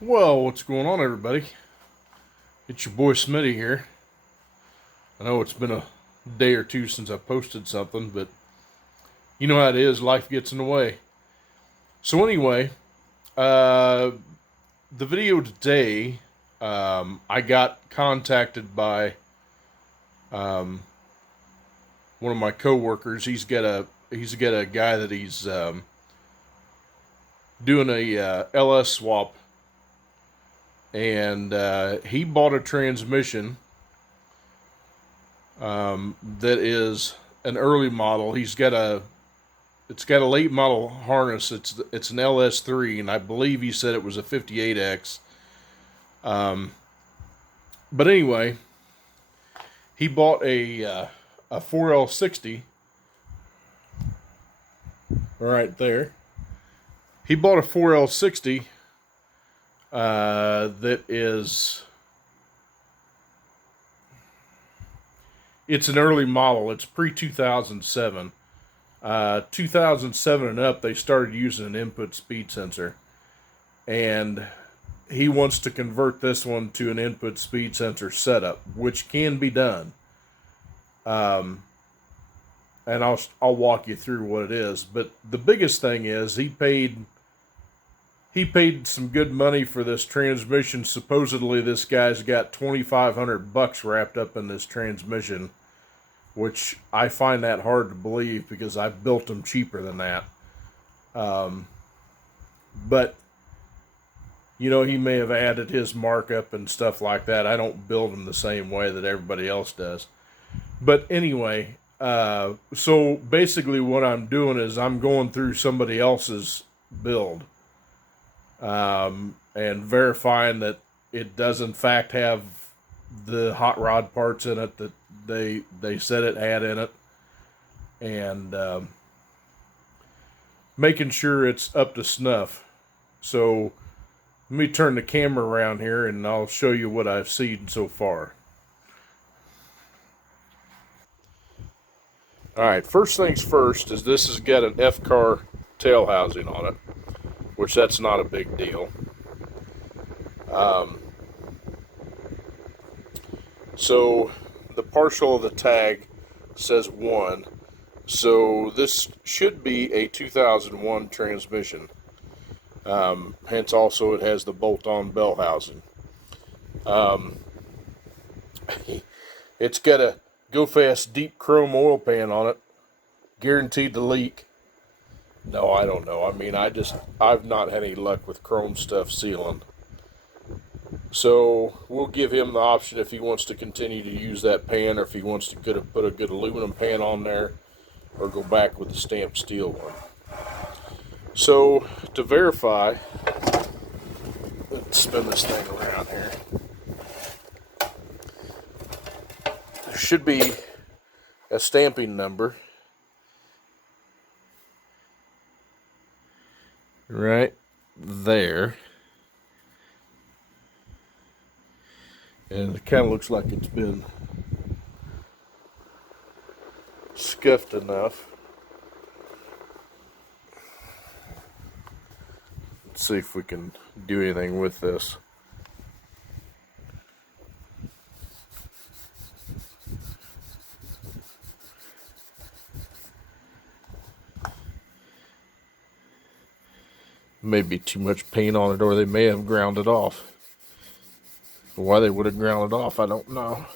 Well, what's going on, everybody? It's your boy Smitty here. I know it's been a day or two since I posted something, but you know how it is. Life gets in the way. So anyway, uh, the video today, I got contacted by um, one of my coworkers. He's got a guy that he's doing a LS swap, and he bought a transmission that is an early model. It's got a late model harness. It's an LS3, and I believe he said it was a 58X. But anyway, he bought a 4L60 right there. He bought a 4L60 that is it's an early model. It's pre 2007. 2007 and up, they started using an input speed sensor, and he wants to convert this one to an input speed sensor setup, which can be done. And I'll walk you through what it is. But the biggest thing is he paid some good money for this transmission. Supposedly, this guy's got $2,500 wrapped up in this transmission, which I find that hard to believe because I've built them cheaper than that. But he may have added his markup and stuff like that. I don't build them the same way that everybody else does. But anyway, so basically what I'm doing is I'm going through somebody else's build, and verifying that it does in fact have the hot rod parts in it that they said it had in it, and making sure it's up to snuff. So let me turn the camera around here and I'll show you what I've seen so far. Alright, first things first is this has got an F-car tail housing on it, which that's not a big deal. So the partial of the tag says 1. So this should be a 2001 transmission. Hence also it has the bolt-on bell housing. It's got a Go Fast deep chrome oil pan on it, guaranteed to leak. No, I don't know. I mean, I've not had any luck with chrome stuff sealing. So we'll give him the option if he wants to continue to use that pan, or if he wants to put a good aluminum pan on there, or go back with the stamped steel one. So to verify, let's spin this thing around here. There should be a stamping number right there. And it kind of looks like it's been scuffed enough. Let's see if we can do anything with this. Maybe too much paint on it, or they may have ground it off. Why they would have ground it off, I don't know.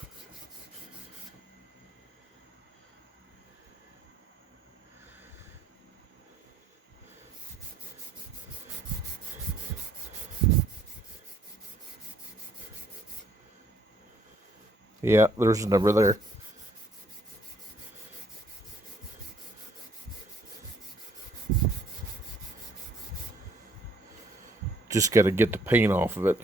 Yeah, there's a number there. Just got to get the paint off of it.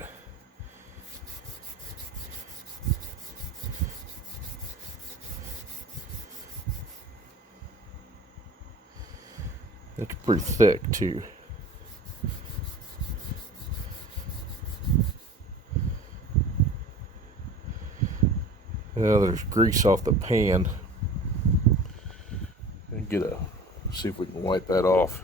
It's pretty thick too. There's grease off the pan. And see if we can wipe that off.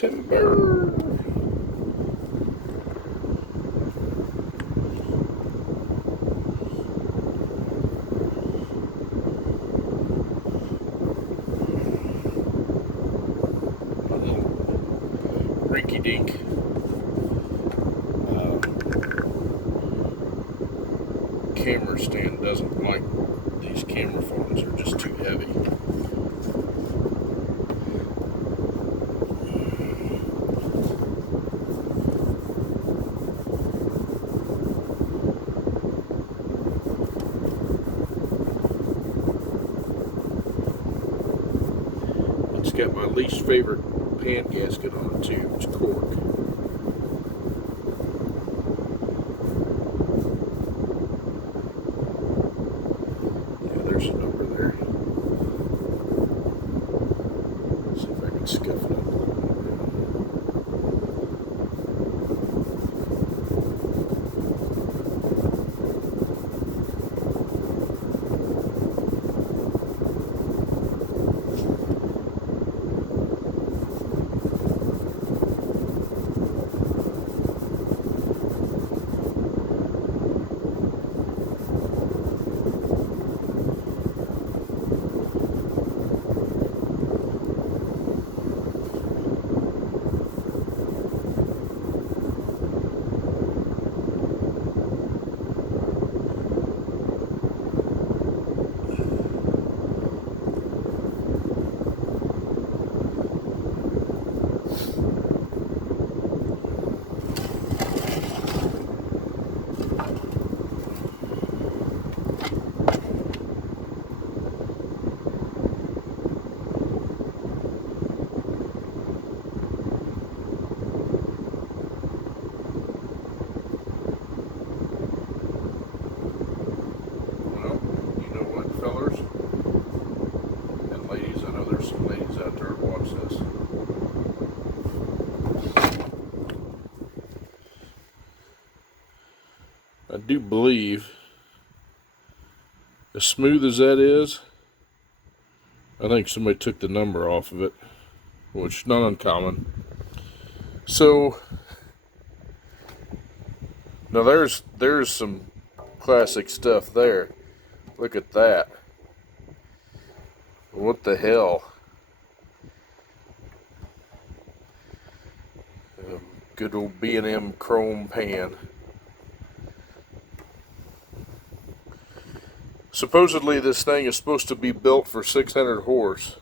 Timber. Rinky dink. Camera stand doesn't like these camera phones, they're just too heavy. It's got my least favorite pan gasket on it too. It's cork. Yeah, there's a number there. Let's see if I can scuff it up a little bit. Well, you know what, fellers and ladies, I know there's some ladies out there that watch this. I do believe, as smooth as that is, I think somebody took the number off of it, which is not uncommon. So now there's some classic stuff there. Look at that. What the hell? Good old B&M chrome pan. Supposedly this thing is supposed to be built for 600 horse.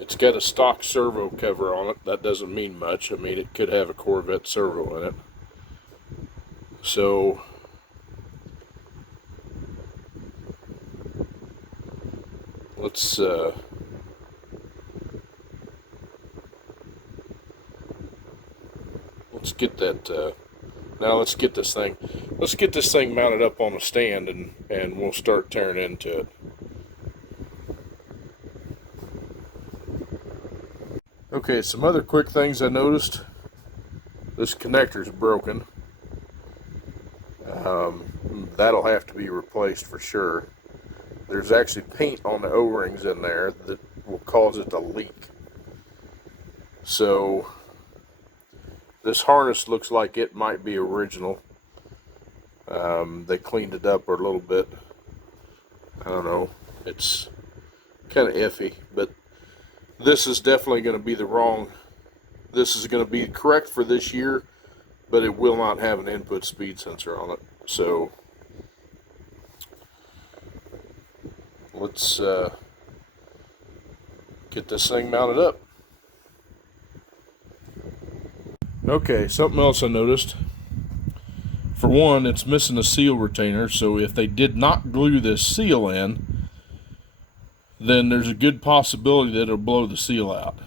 It's got a stock servo cover on it. That doesn't mean much. I mean, it could have a Corvette servo in it. So let's get that. Now let's get this thing. Let's get this thing mounted up on a stand, and we'll start tearing into it. Okay, some other quick things I noticed. This connector's broken. That'll have to be replaced for sure. There's actually paint on the O-rings in there that will cause it to leak. So this harness looks like it might be original. They cleaned it up a little bit. I don't know. It's kind of iffy, but this is definitely going to be the wrong. This is going to be correct for this year, but it will not have an input speed sensor on it. So let's get this thing mounted up. Okay, something else I noticed. For one, it's missing a seal retainer, so if they did not glue this seal in, then there's a good possibility that it'll blow the seal out.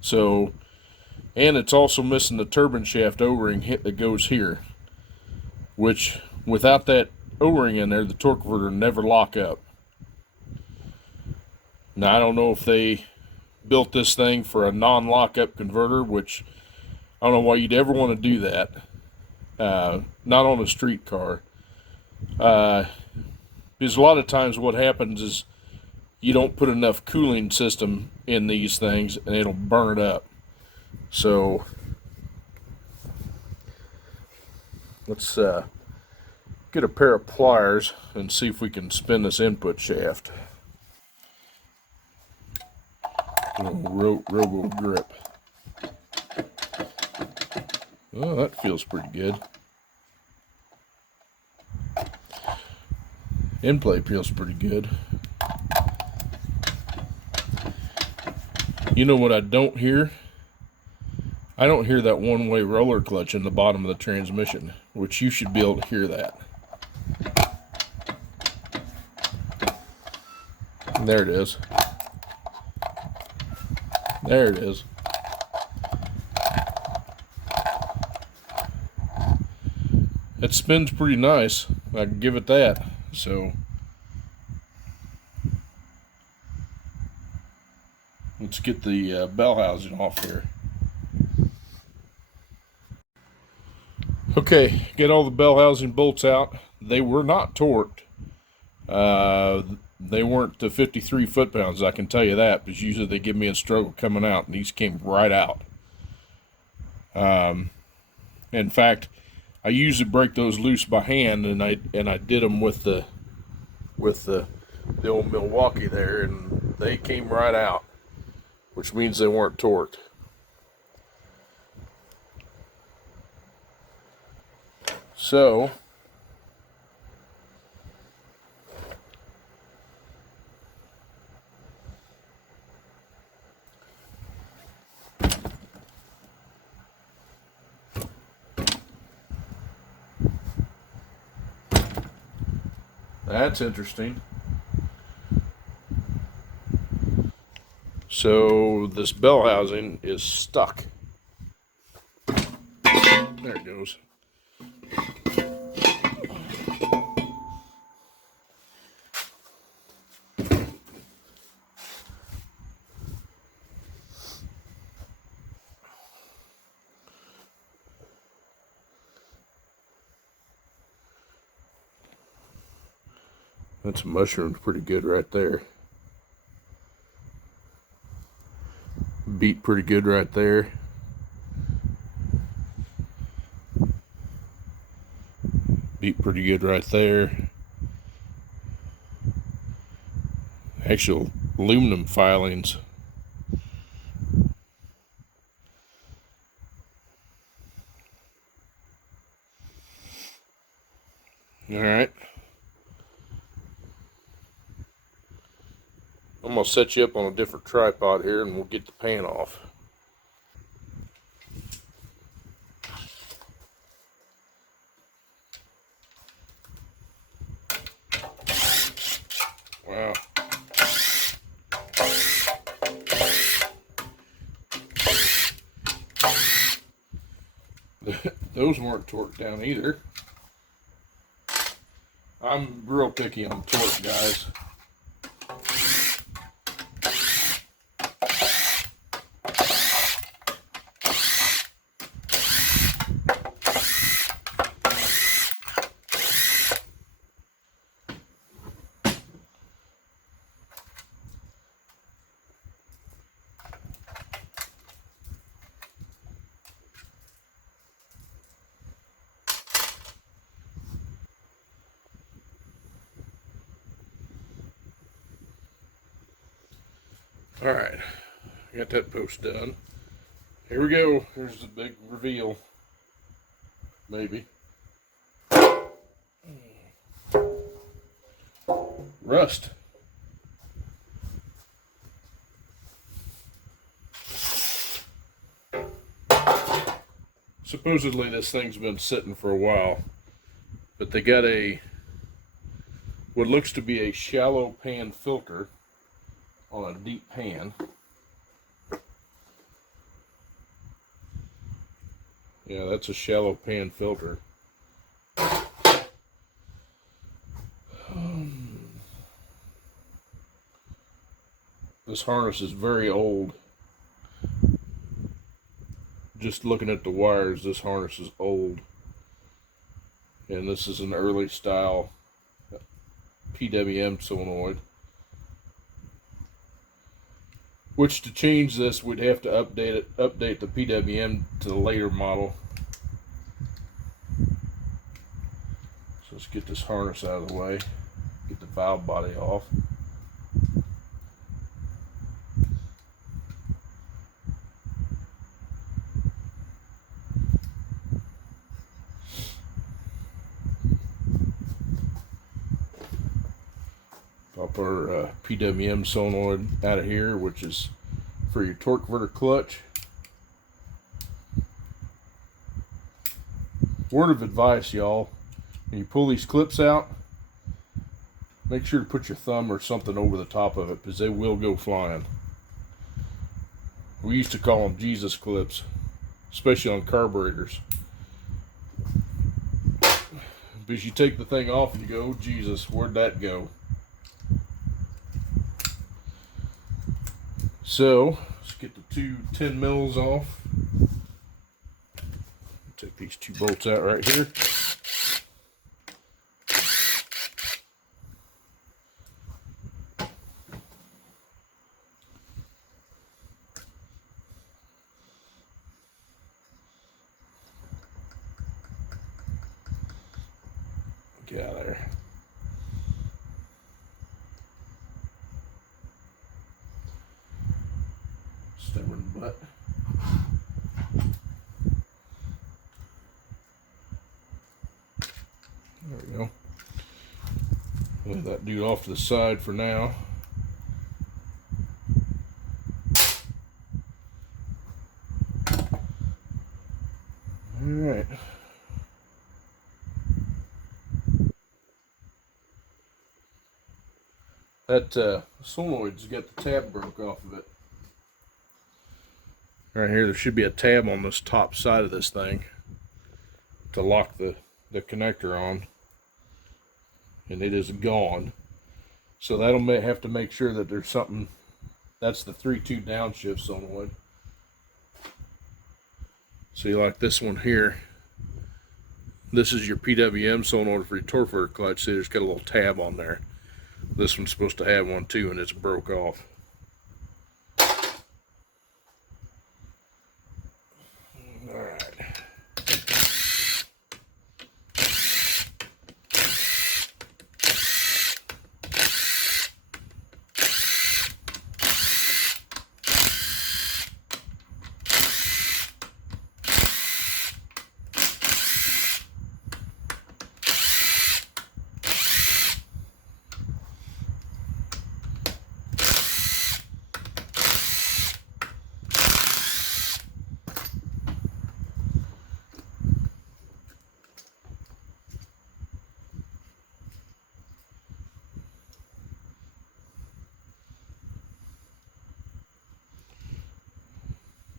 So, and it's also missing the turbine shaft O-ring that goes here, which without that O-ring in there, the torque converter never lock up. Now, I don't know if they built this thing for a non-lock-up converter, which I don't know why you'd ever want to do that. Not on a street car. Because a lot of times what happens is you don't put enough cooling system in these things and it'll burn it up. So let's get a pair of pliers and see if we can spin this input shaft. Robo grip. Oh, that feels pretty good. End plate feels pretty good. You know what I don't hear? I don't hear that one-way roller clutch in the bottom of the transmission, which you should be able to hear that. And there it is. There it is. It spins pretty nice. I can give it that. So let's get the bell housing off here. Okay, get all the bell housing bolts out. They were not torqued. They weren't to 53 foot-pounds, I can tell you that, because usually they give me a struggle coming out, and these came right out. In fact, I usually break those loose by hand, and I did them with the old Milwaukee there, and they came right out, which means they weren't torqued. So that's interesting. So this bell housing is stuck. There it goes. That's mushroomed pretty good right there. Beat pretty good right there. Beat pretty good right there. Actual aluminum filings. All right. I'm going to set you up on a different tripod here and we'll get the pan off. Wow. Those weren't torqued down either. I'm real picky on torque, guys. All right, got that post done. Here we go. Here's the big reveal. Maybe. Rust. Supposedly this thing's been sitting for a while, but they got what looks to be a shallow pan filter on a deep pan. Yeah, that's a shallow pan filter. This harness is very old. Just looking at the wires, this harness is old. And this is an early style PWM solenoid. Which to change this, we'd have to update the PWM to the later model. So let's get this harness out of the way, get the valve body off. Pop our PWM solenoid out of here, which is for your torque converter clutch. Word of advice, y'all, when you pull these clips out, make sure to put your thumb or something over the top of it, because they will go flying. We used to call them Jesus clips, especially on carburetors. Because you take the thing off and you go, oh Jesus, where'd that go? So let's get the two 10 mils off. Take these two bolts out right here. Get out of there. Stubborn butt. There we go. Let that dude off to the side for now. Alright. That solenoid's got the tab broke off of it. Right here, there should be a tab on this top side of this thing to lock the connector on. And it is gone. So that'll have to make sure that there's something. That's the 3-2 downshift solenoid. See, like this one here, this is your PWM solenoid for your torque converter clutch. See, there's got a little tab on there. This one's supposed to have one too, and it's broke off. Alright.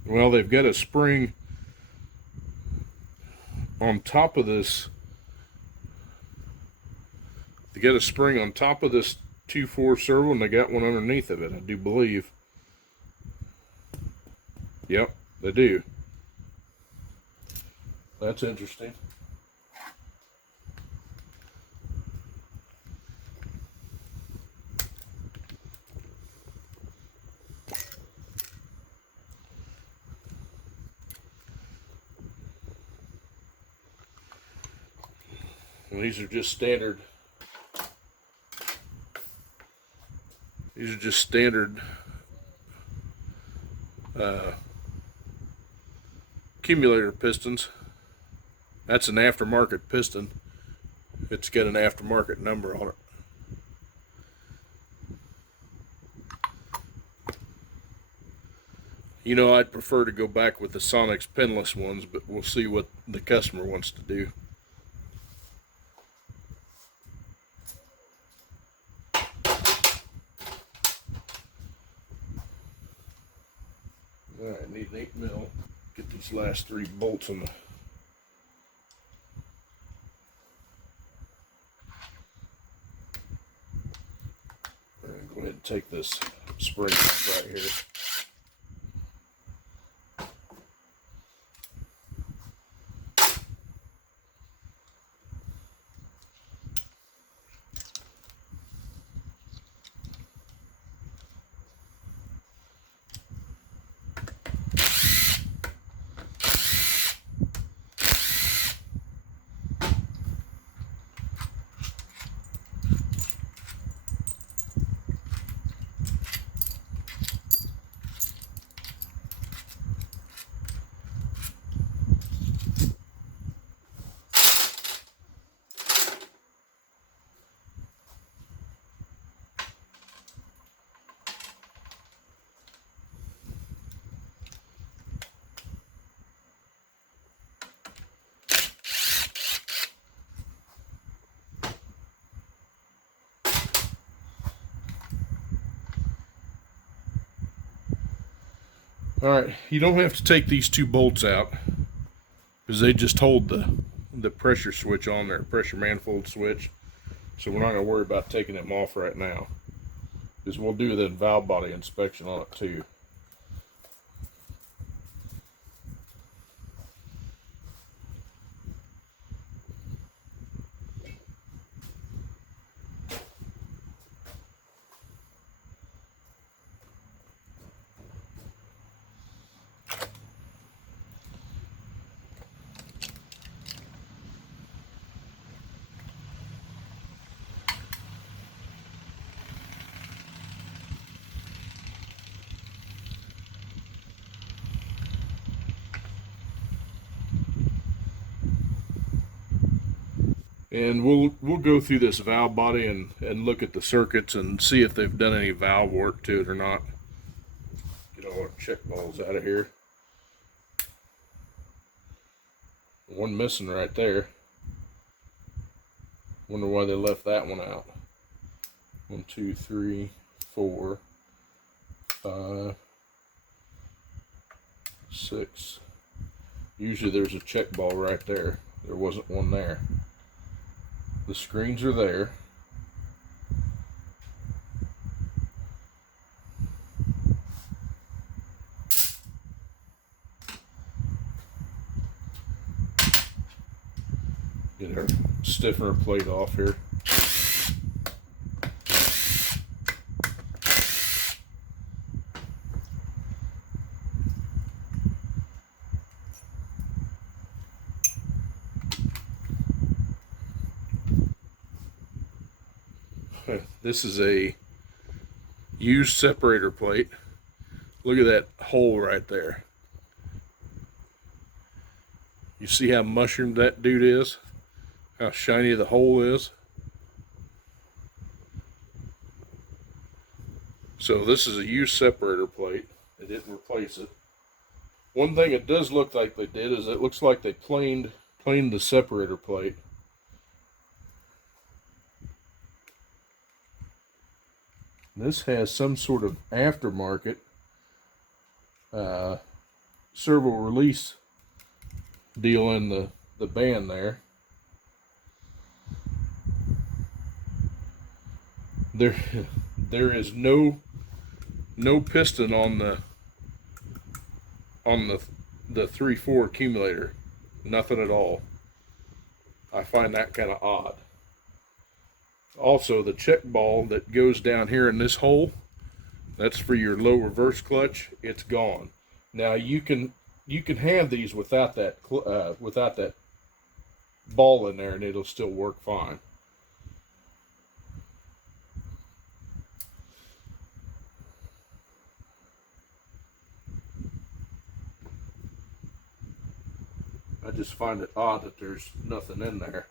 Well, they've got a spring on top of this. They got a spring on top of this 2.4 servo, and they got one underneath of it, I do believe. Yep, they do. That's interesting. And these are just standard. These are just standard accumulator pistons. That's an aftermarket piston. It's got an aftermarket number on it. You know, I'd prefer to go back with the Sonex pinless ones, but we'll see what the customer wants to do. Alright, need an 8 mil. Get these last 3 bolts on the. Go ahead and take this spring off right here. Alright, you don't have to take these two bolts out because they just hold the pressure switch on there, pressure manifold switch. So we're not going to worry about taking them off right now, because we'll do the valve body inspection on it too. And we'll go through this valve body and look at the circuits and see if they've done any valve work to it or not. Get all our check balls out of here. One missing right there. Wonder why they left that one out. 1, 2, 3, 4, 5, 6. Usually there's a check ball right there. There wasn't one there. The screens are there. Get our stiffener plate off here. This is a used separator plate. Look at that hole right there. You see how mushroomed that dude is? How shiny the hole is? So this is a used separator plate. They didn't replace it. One thing it does look like they did is it looks like they planed the separator plate. This has some sort of aftermarket servo release deal in the band there. There is no piston on the 3/4 accumulator. Nothing at all. I find that kind of odd. Also, the check ball that goes down here in this hole, that's for your low reverse clutch. It's gone. Now you can have these without that ball in there, and it'll still work fine. I just find it odd that there's nothing in there.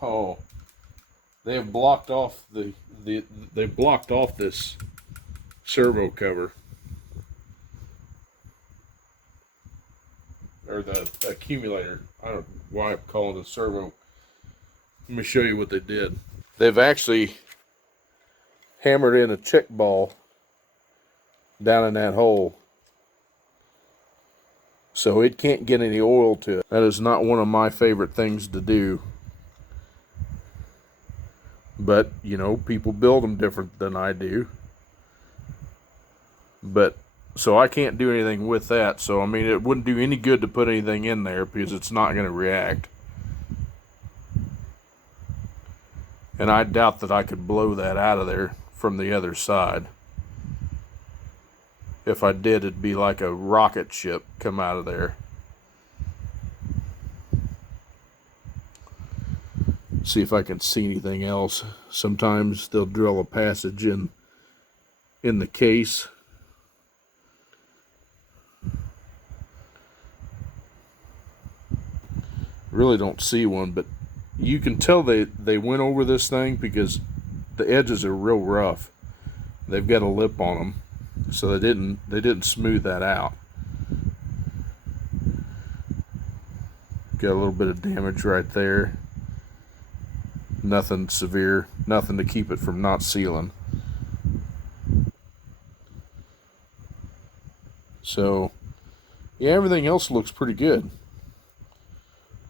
Oh, they have blocked off they blocked off this servo cover, or the accumulator. I don't know why I'm calling it a servo. Let me show you what they did. They've actually hammered in a check ball down in that hole, so it can't get any oil to it. That is not one of my favorite things to do. But, you know, people build them different than I do. But, so I can't do anything with that. So, I mean, it wouldn't do any good to put anything in there because it's not going to react. And I doubt that I could blow that out of there from the other side. If I did, it'd be like a rocket ship come out of there. See if I can see anything else. Sometimes they'll drill a passage in the case. Really don't see one, but you can tell they went over this thing because the edges are real rough. They've got a lip on them, so they didn't smooth that out. Got a little bit of damage right there. Nothing severe, nothing to keep it from not sealing. So yeah, everything else looks pretty good.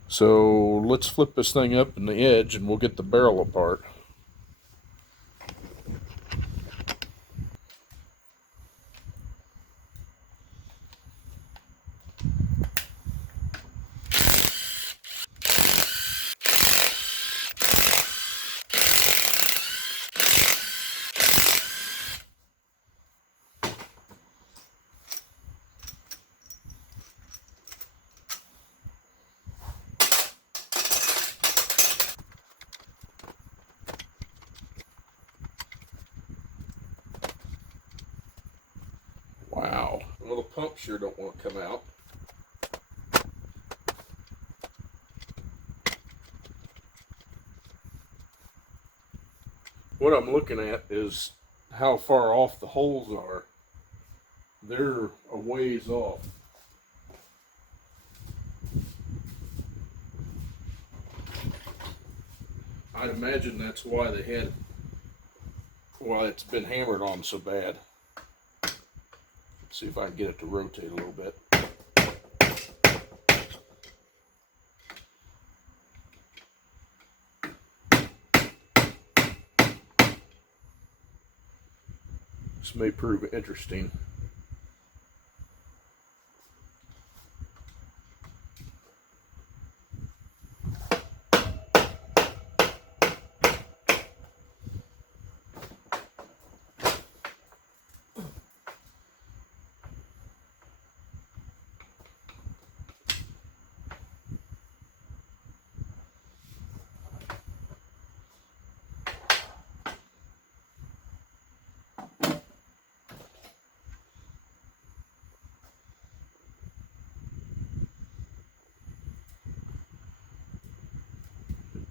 So let's flip this thing up in the edge and we'll get the barrel apart. Wow. Well, the pump sure don't want to come out. What I'm looking at is how far off the holes are. They're a ways off. I'd imagine that's why it's been hammered on so bad. Let's see if I can get it to rotate a little bit. This may prove interesting.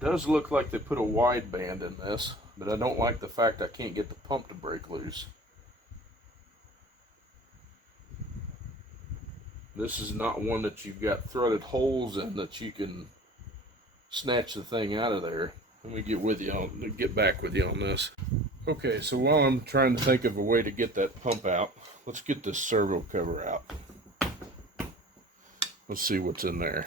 It does look like they put a wide band in this, but I don't like the fact I can't get the pump to break loose. This is not one that you've got threaded holes in that you can snatch the thing out of there. Let me get back with you on this. Okay, so while I'm trying to think of a way to get that pump out, let's get this servo cover out. Let's see what's in there.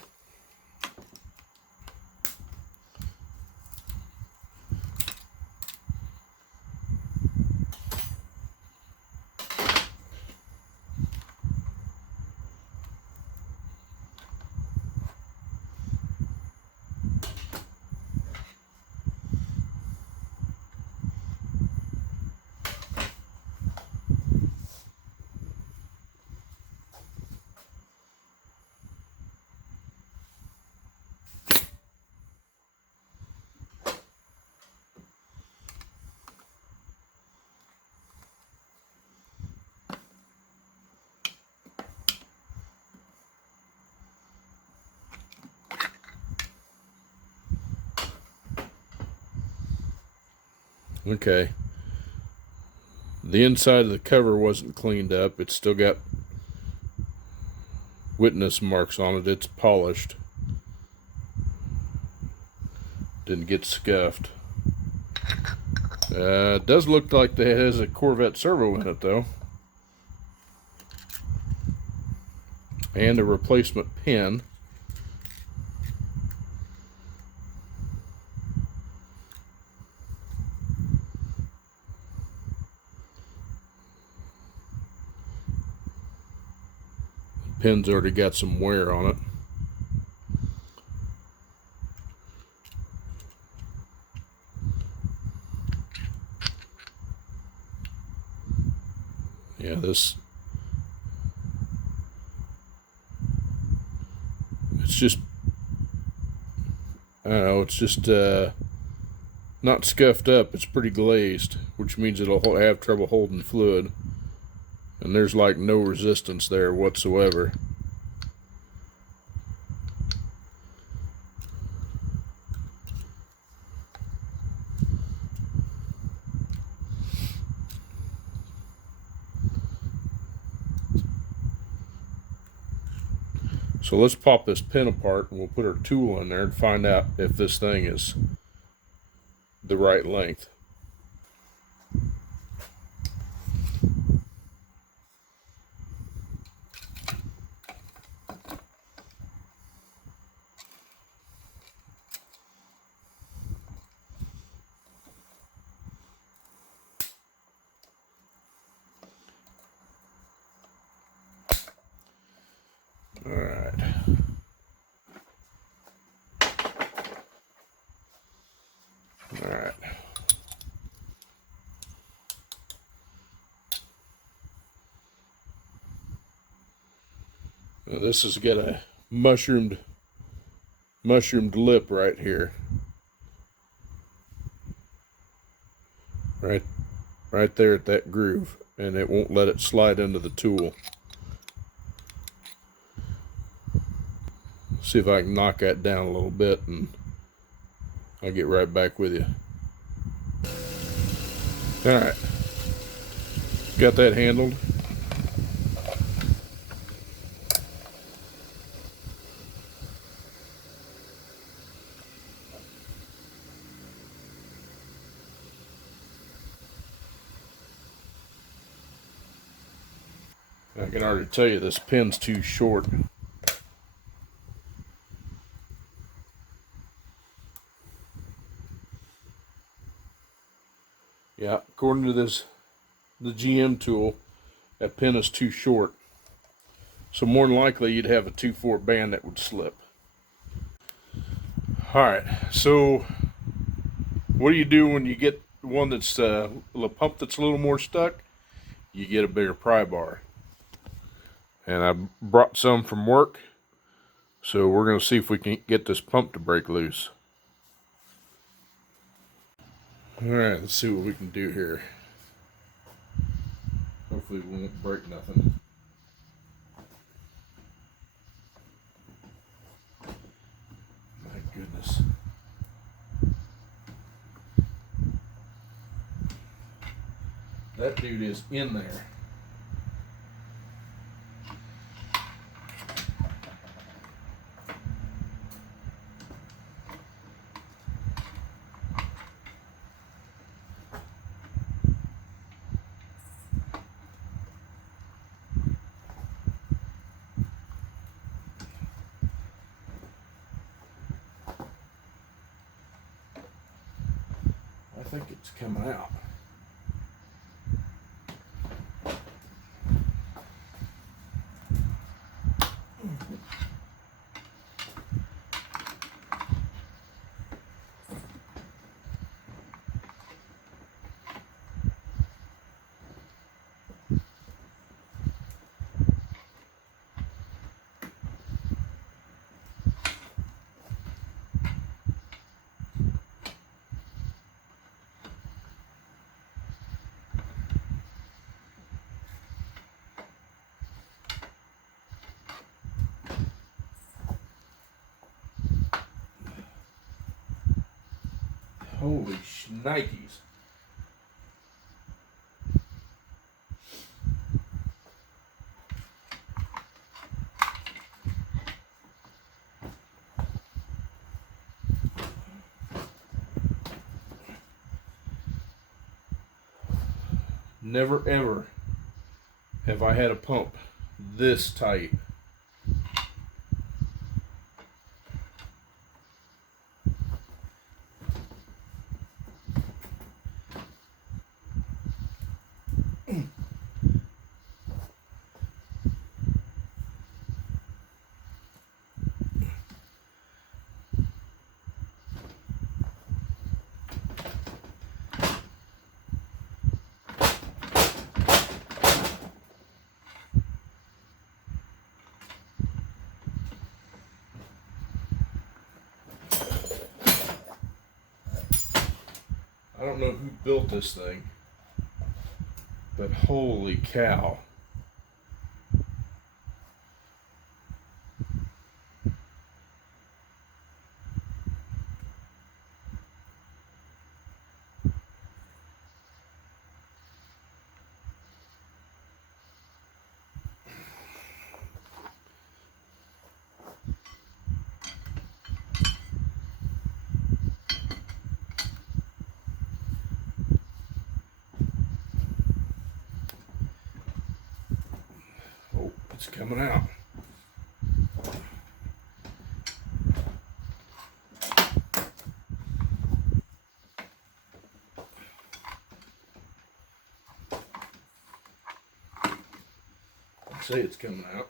Okay. The inside of the cover wasn't cleaned up. It's still got witness marks on it. It's polished. Didn't get scuffed. It does look like it has a Corvette servo in it, though. And a replacement pin. Pin's already got some wear on it. Yeah, it's just, I don't know, it's just not scuffed up. It's pretty glazed, which means it'll have trouble holding fluid. And there's like no resistance there whatsoever. So let's pop this pin apart and we'll put our tool in there and find out if this thing is the right length. right. Now this has got a mushroomed lip right here. Right there at that groove, and it won't let it slide into the tool. See if I can knock that down a little bit, and I'll get right back with you. All right, got that handled. I can already tell you this pin's too short. Yeah, according to the GM tool, that pin is too short. So more than likely you'd have a 2/4 band that would slip. Alright, so what do you do when you get one that's a pump that's a little more stuck? You get a bigger pry bar. And I brought some from work, so we're going to see if we can get this pump to break loose. Alright, let's see what we can do here. Hopefully we won't break nothing. My goodness. That dude is in there. I think it's coming out. Holy shnikes. Never ever have I had a pump this tight. I don't know who built this thing, but holy cow. Oh, it's coming out. I'd say it's coming out.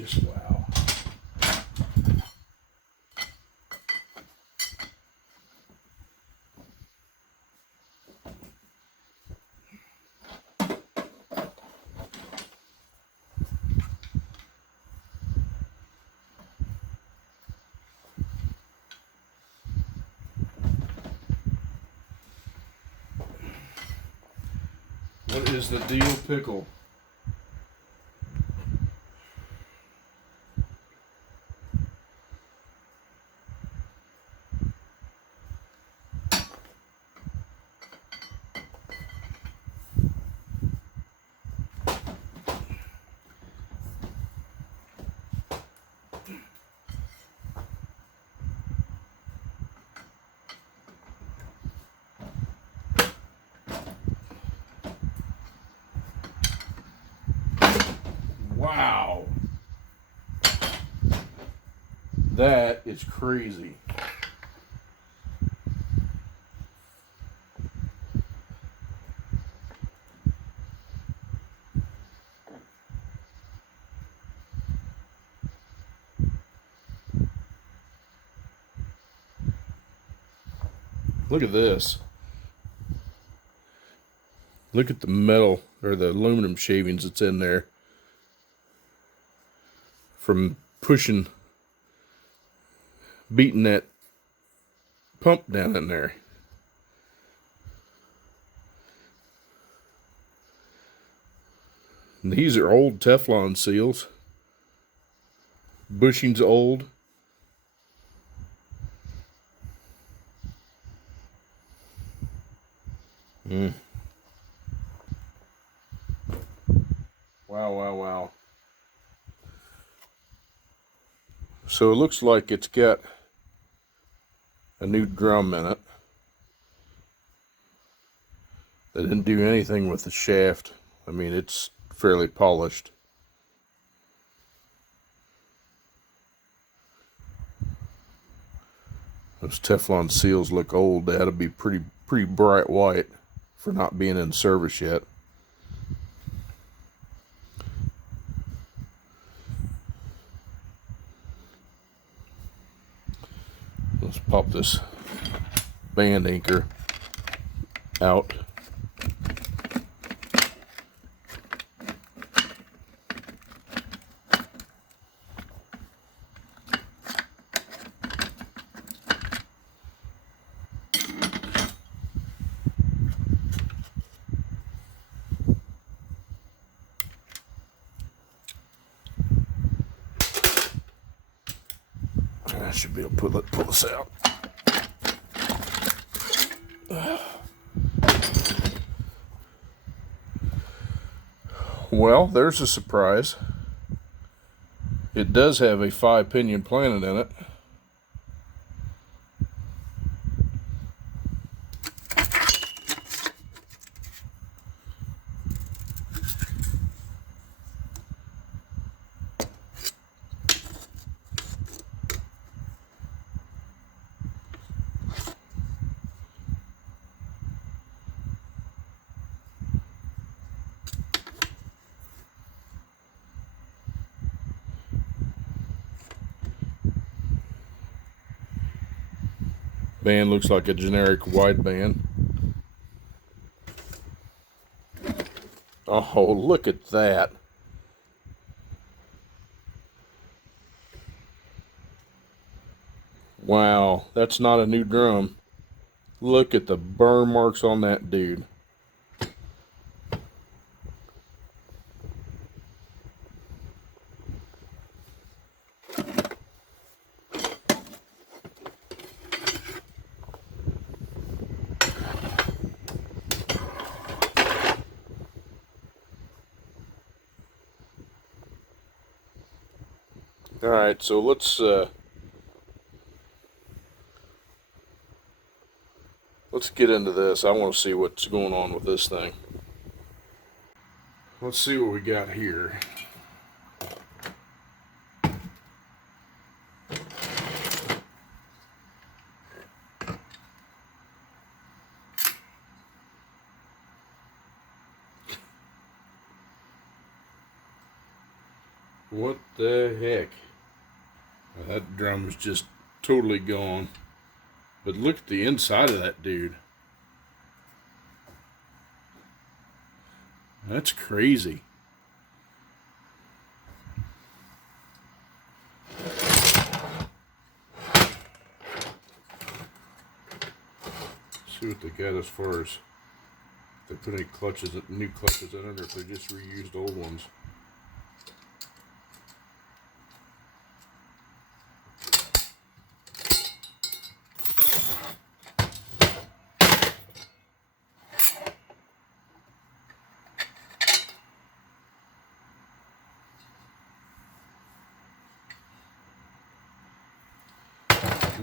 Just wow. What is the deal, pickle? Wow. That is crazy. Look at this. Look at the metal or the aluminum shavings that's in there from beating that pump down in there. And these are old Teflon seals. Bushing's old. Wow, wow, wow. So it looks like it's got a new drum in it. They didn't do anything with the shaft. I mean, it's fairly polished. Those Teflon seals look old. They had to be pretty bright white for not being in service yet. Let's pop this band anchor out. I should be able to pull this out. Well, there's a surprise. It does have a 5-pinion planet in it. Band looks like a generic wideband. Oh, look at that. Wow, that's not a new drum. Look at the burn marks on that dude. All right, so let's get into this. I want to see what's going on with this thing. Let's see what we got here. What the heck? That drum is just totally gone. But look at the inside of that dude. That's crazy. See what they got as far as if they put any clutches, new clutches in it, or if they just reused old ones.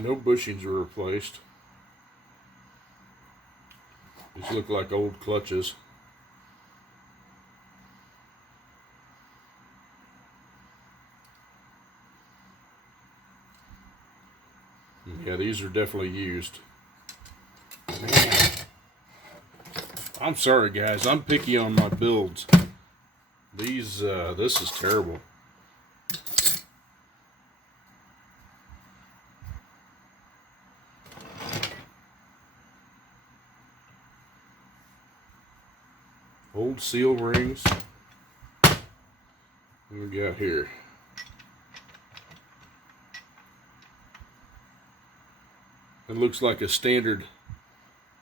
No bushings were replaced. These look like old clutches. Yeah, these are definitely used. Man. I'm sorry guys, I'm picky on my builds. These, this is terrible. Old seal rings. What we got here? It looks like a standard.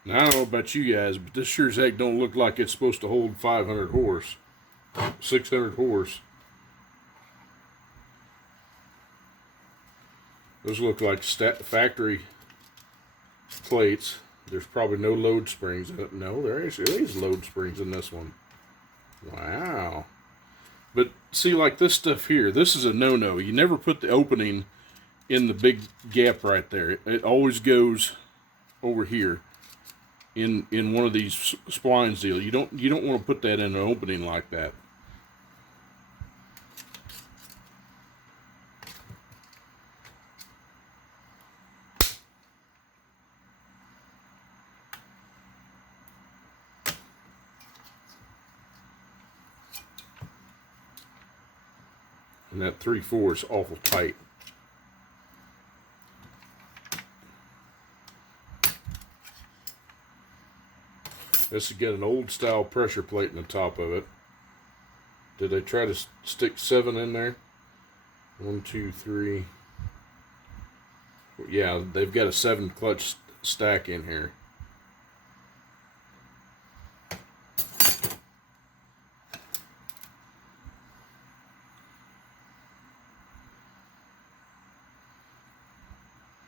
Now, I don't know about you guys, but this sure as heck don't look like it's supposed to hold 500 horse. 600 horse. Those look like factory plates. There's probably no load springs in it. No, there is load springs in this one. Wow. But see, like this stuff here, this is a no-no. You never put the opening in the big gap right there. It always goes over here in one of these splines deal. You don't want to put that in an opening like that. And that 3/4 is awful tight. This has got an old style pressure plate in the top of it. Did they try to stick 7 in there? 1, 2, 3. Yeah, they've got a 7 clutch stack in here.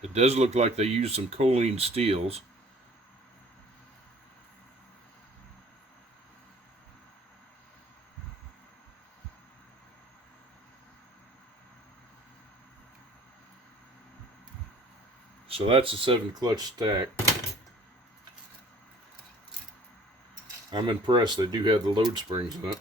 It does look like they used some choline steels. So that's a 7 clutch stack. I'm impressed. They do have the load springs in it.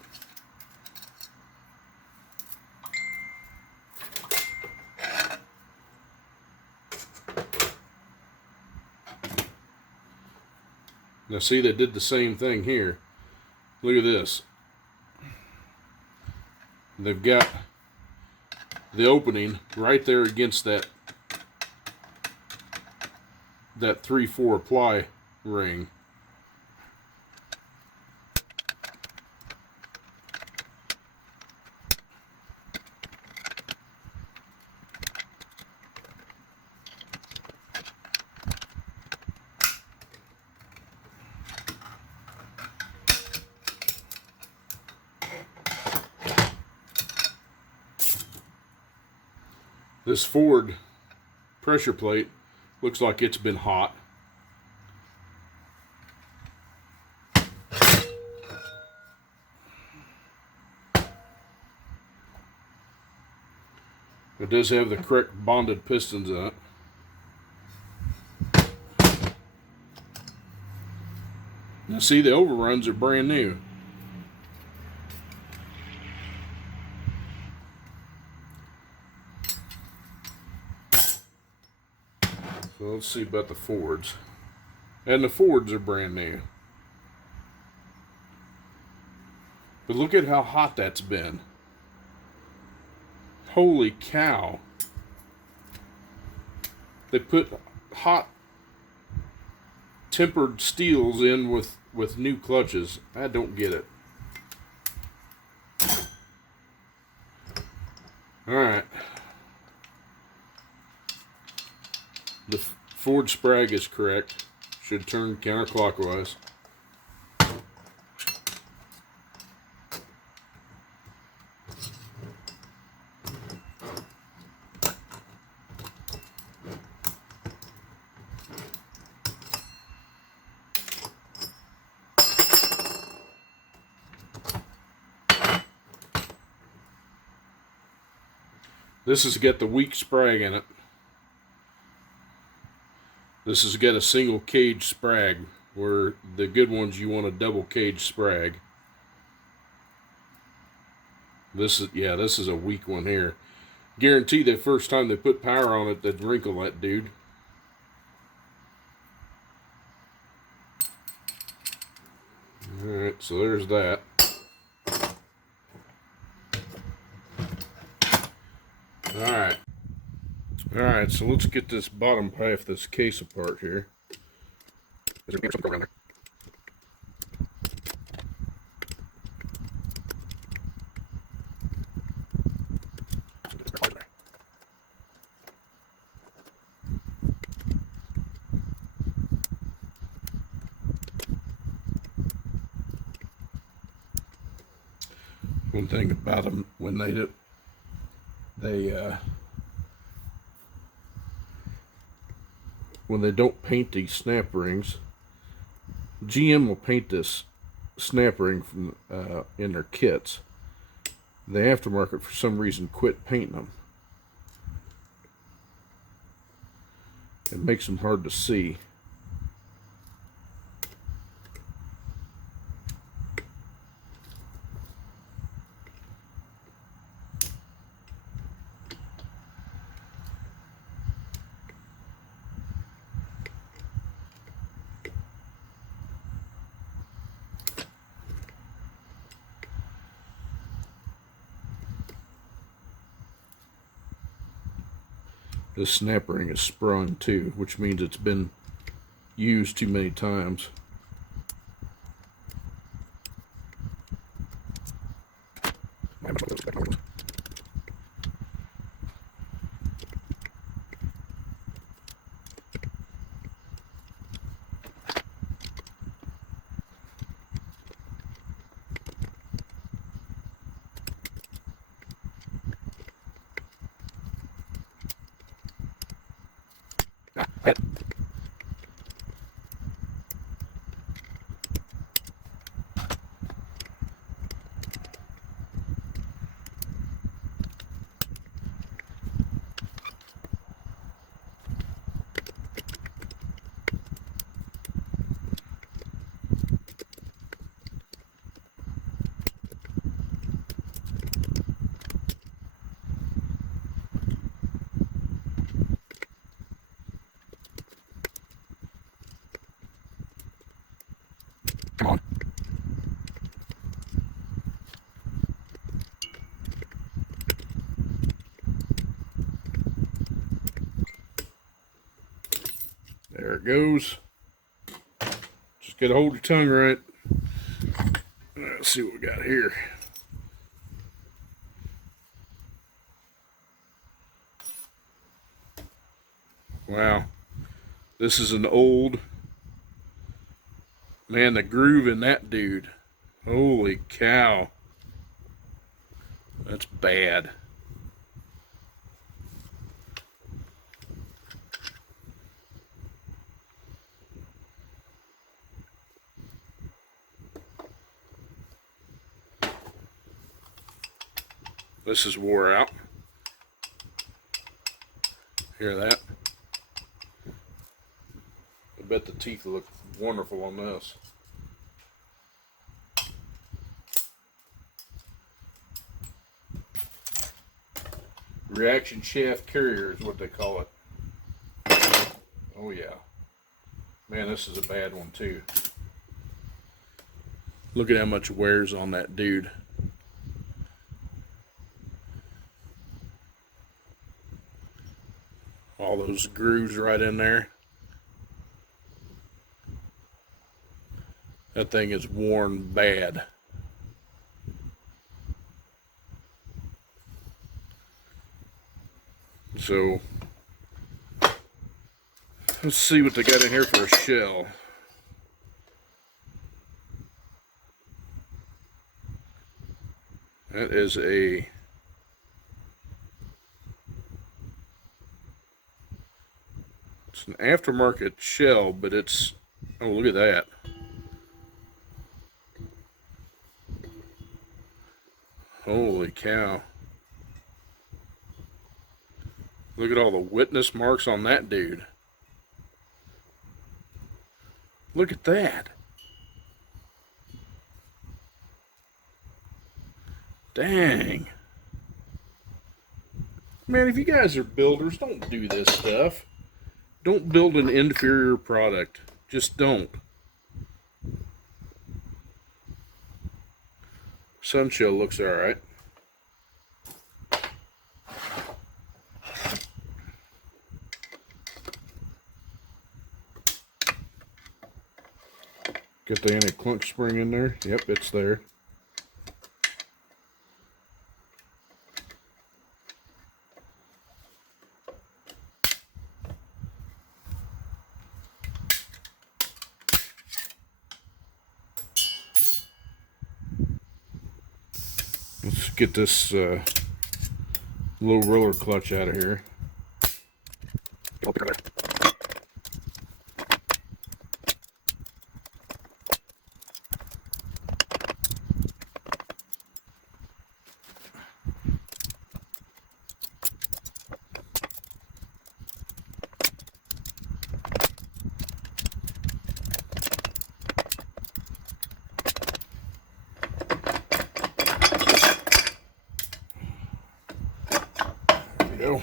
Now see, they did the same thing here. Look at this. They've got the opening right there against that 3/4 ply ring. This Ford pressure plate looks like it's been hot. It does have the correct bonded pistons in it. Now see, the overruns are brand new. So let's see about the Fords. And the Fords are brand new. But look at how hot that's been. Holy cow. They put hot tempered steels in with new clutches. I don't get it. Alright. The Ford Sprag is correct. Should turn counterclockwise. This has got the weak Sprag in it. This has got a single cage Sprag, where the good ones you want a double cage Sprag. This is a weak one here. Guarantee the first time they put power on it, they'd wrinkle that dude. Alright, so there's that. Alright, so let's get this bottom half of this case apart here. One thing about them, when they when they don't paint these snap rings, GM will paint this snap ring from in their kits. The aftermarket, for some reason, quit painting them. It makes them hard to see. This snap ring is sprung too, which means it's been used too many times. Come on. There it goes. Just gotta hold your tongue right. Let's see what we got here. Wow. This is an old... Man, the groove in that dude. Holy cow. That's bad. This is wore out. Hear that? I bet the teeth look wonderful on this. Reaction shaft carrier is what they call it. Oh yeah. Man, this is a bad one too. Look at how much wears on that dude. All those grooves right in there. That thing is worn bad. So let's see what they got in here for a shell. That is a it's an aftermarket shell, but it's, oh, look at that. Holy cow. Look at all the witness marks on that dude. Look at that. Dang. Man, if you guys are builders, don't do this stuff. Don't build an inferior product. Just don't. Sunshell looks alright. Get the anti-clunk spring in there. Yep, it's there. Let's get this little roller clutch out of here. Go.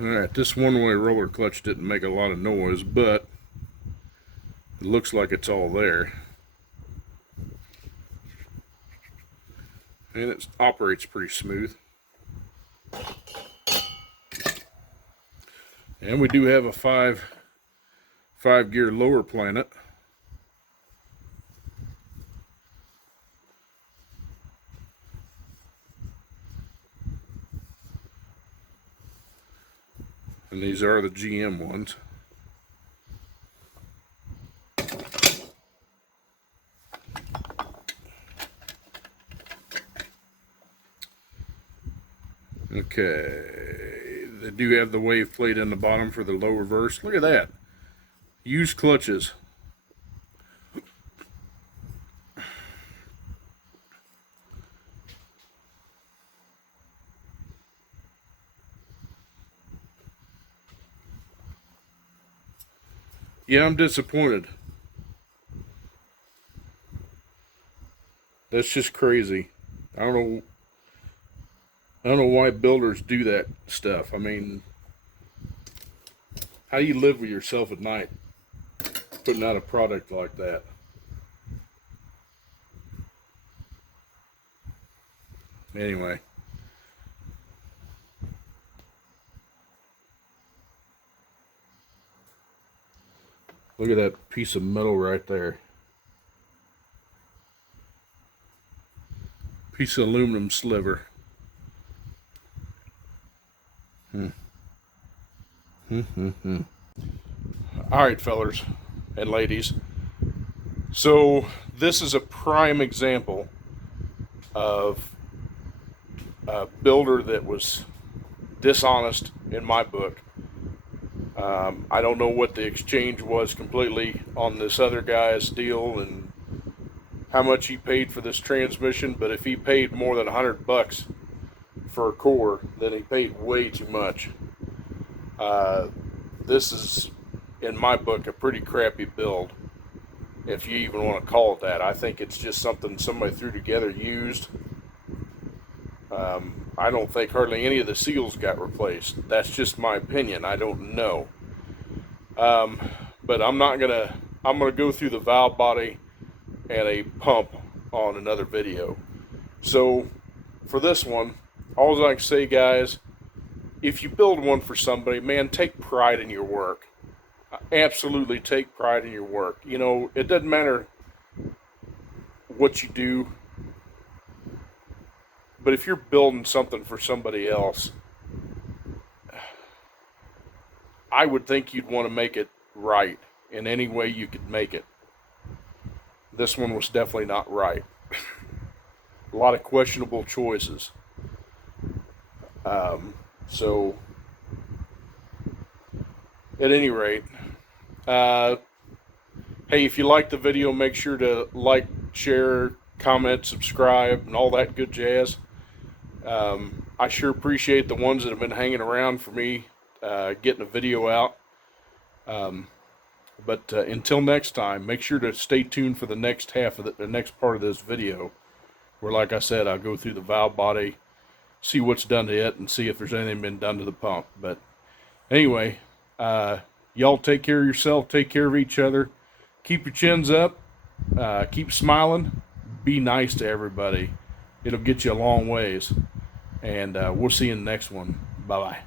Alright, this one-way roller clutch didn't make a lot of noise, but it looks like it's all there. And it operates pretty smooth. And we do have a five gear lower planet. And these are the GM ones. Okay, they do have the wave plate in the bottom for the low reverse. Look at that. Used clutches. Yeah, I'm disappointed. That's just crazy. I don't know why builders do that stuff. I mean, how do you live with yourself at night putting out a product like that? Anyway. Look at that piece of metal right there. Piece of aluminum sliver. Alright, fellers and ladies. So this is a prime example of a builder that was dishonest in my book. I don't know what the exchange was completely on this other guy's deal and how much he paid for this transmission, but if he paid more than $100 for a core, then he paid way too much. This is, in my book, a pretty crappy build, if you even want to call it that. I think it's just something somebody threw together, used. I don't think hardly any of the seals got replaced. That's just my opinion. I don't know. But I'm gonna go through the valve body and a pump on another video. So for this one, all I can say, guys, if you build one for somebody, man, take pride in your work. Absolutely take pride in your work. You know, it doesn't matter what you do, but if you're building something for somebody else, I would think you'd want to make it right in any way you could make it. This one was definitely not right. A lot of questionable choices. So, at any rate, hey, if you like the video, make sure to like, share, comment, subscribe, and all that good jazz. I sure appreciate the ones that have been hanging around for me getting a video out. But until next time, make sure to stay tuned for the next half of the next part of this video, where, like I said, I'll go through the valve body, see what's done to it, and see if there's anything been done to the pump. But anyway, y'all take care of yourself, take care of each other, keep your chins up, keep smiling, be nice to everybody. It'll get you a long ways. And we'll see you in the next one. Bye-bye.